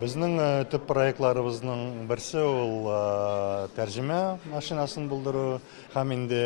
Біздің төп проектларыбыздың бірсі ол тәржіме машинасын бұлдыру, һәм инде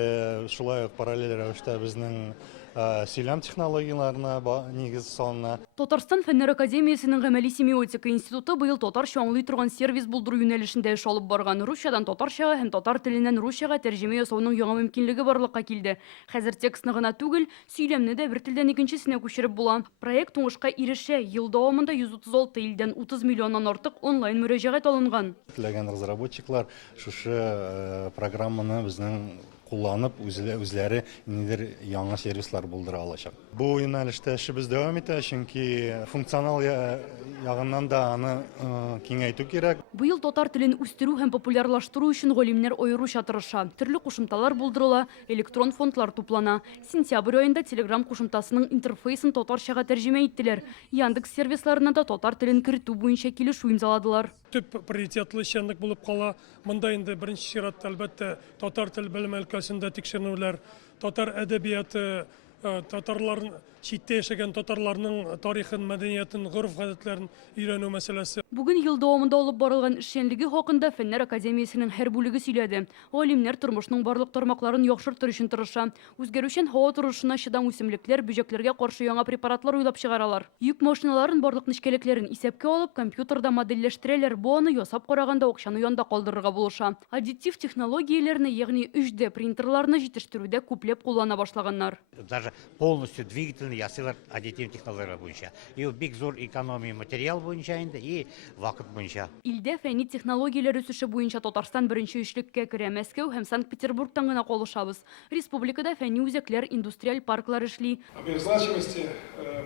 шулай ук параллель рәвештә безнең сөйләм технологияларына нигез салына. Татарстан Фәннәр академиясының гамәли семиотика институты быел татарча аңлый торган сервис булдыру юнәлешендә эш алып барган. Русчадан татарчага һәм татар теленнән русчага тәрҗемә ясауның яңа мөмкинлеге барлыкка килде. Хәзер текстны гына түгел, сөйләмне дә бер телдән икенчесенә күчереп була. Проект уңышка ирешә. Ел дәвамында 136 илдән 30 миллионнан артык онлайн мөрәҗәгать алынган. Теләгән разработчиклар шушы программаны безнең кулланып, үзләре нидер яңа сервислар булдыра алачак. Бу юнәлештә эшебез дәвам итә, чөнки функционал ягыннан да аны киңәйтү кирәк. Быел татар телен үстерү һәм популярлаштыру өчен галимнәр аеруча тырыша. Төрле кушымталар булдырыла, электрон фондлар туплана. Сентябрь аенда Telegram кушымтасының интерфейсын татарчага тәрҗемә иттеләр. Яндекс сервисларына да татар телен кертү буенча килешү имзаладылар. Төп приоритетлы эшчәнлек булып кала. Монда инде беренче чиратта әлбәттә татар тел белем өлкәсендә тикшерүләр, татар әдәбияты, татарларның читтә яшәгән татарларның тарихын, мәдәниятен, гореф-гадәтләрен өйрәнү мәсьәләсе. Бүген ел дәвамында алып барылган эшчәнлеге хакында Фәннәр академиясының һәр бүлеге сөйләде. Галимнәр тормышның барлык тармакларын яхшыртыр өчен тырыша. Үзгәрүчән һава торышына чыдам үсемлекләр, бөҗәкләргә каршы яңа препаратлар уйлап чыгаралар. Йөк машиналарын барлык нечкәлекләрен исәпкә алып, компьютерда моделләштерәләр. Бу аны ясап караганда акчаны янда калдырырга булыша. Аддитив технологияләрне, ягъни 3D принтерларны җитештерүдә күпләп куллана башлаганнар. Даже полностью двигательный ясылар аддитив технологиялар буенча. И бик зур экономия материал буенча инде и вакыт буенча. Илдә фәнни технологияләр үсеше буенча Татарстан беренче өчлеккә керә. Мәскәү һәм Санкт-Петербургтан гына калышабыз. Республикада фәнни үзәкләр, индустриаль парклар эшли. Об их значимости,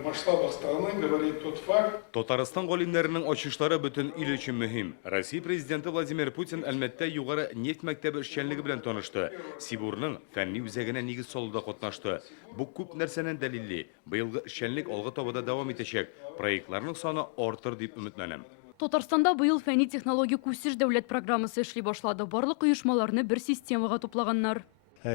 масштабах страны говорит тот факт. Татарстан галимнәренең ачышлары бөтен ил өчен мөһим. Россия президенты Владимир Путин Әлмәттә югары нефть мәктәбе эшчәнлеге белән танышты. Сибурның фәнни үзәгенә нигез салуда катнашты. Бу күп нәрсәнән дәлилли. Быелгы эшчәнлек алгы табыда дәвам итәчәк. Проектларның саны артыр дип өметләнәм. Татарстанда быел фәнни технологик үсеш дәүләт программасы эшли башлады. Барлык оешмаларны бер системага туплаганнар.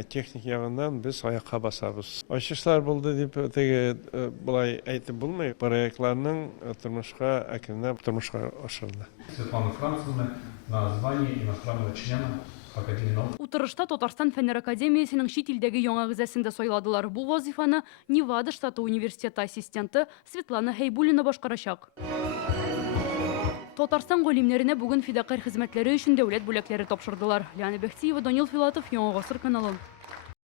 Техник ягыннан без аякка басабыз. Ачышлар булды дип теге булай әйтеп булмый. Проектларның тормышка әкренләп тормышка ашырылды. Светлана Францевна на звание иностранного члена Академии наук. Утырышта Татарстан Фәннәр академиясының чит илдәге яңа гызәсендә сайладылар. Бу вазифаны Невада штаты университеты ассистенты Светлана Хәйбуллина башкарачак. Татарстан галимнәренә бүген фидакарь хезмәтләре өчен дәүләт бүләкләре тапшырдылар. Лиана Бехтиева, Данил Филатов, Яңа гасыр каналы.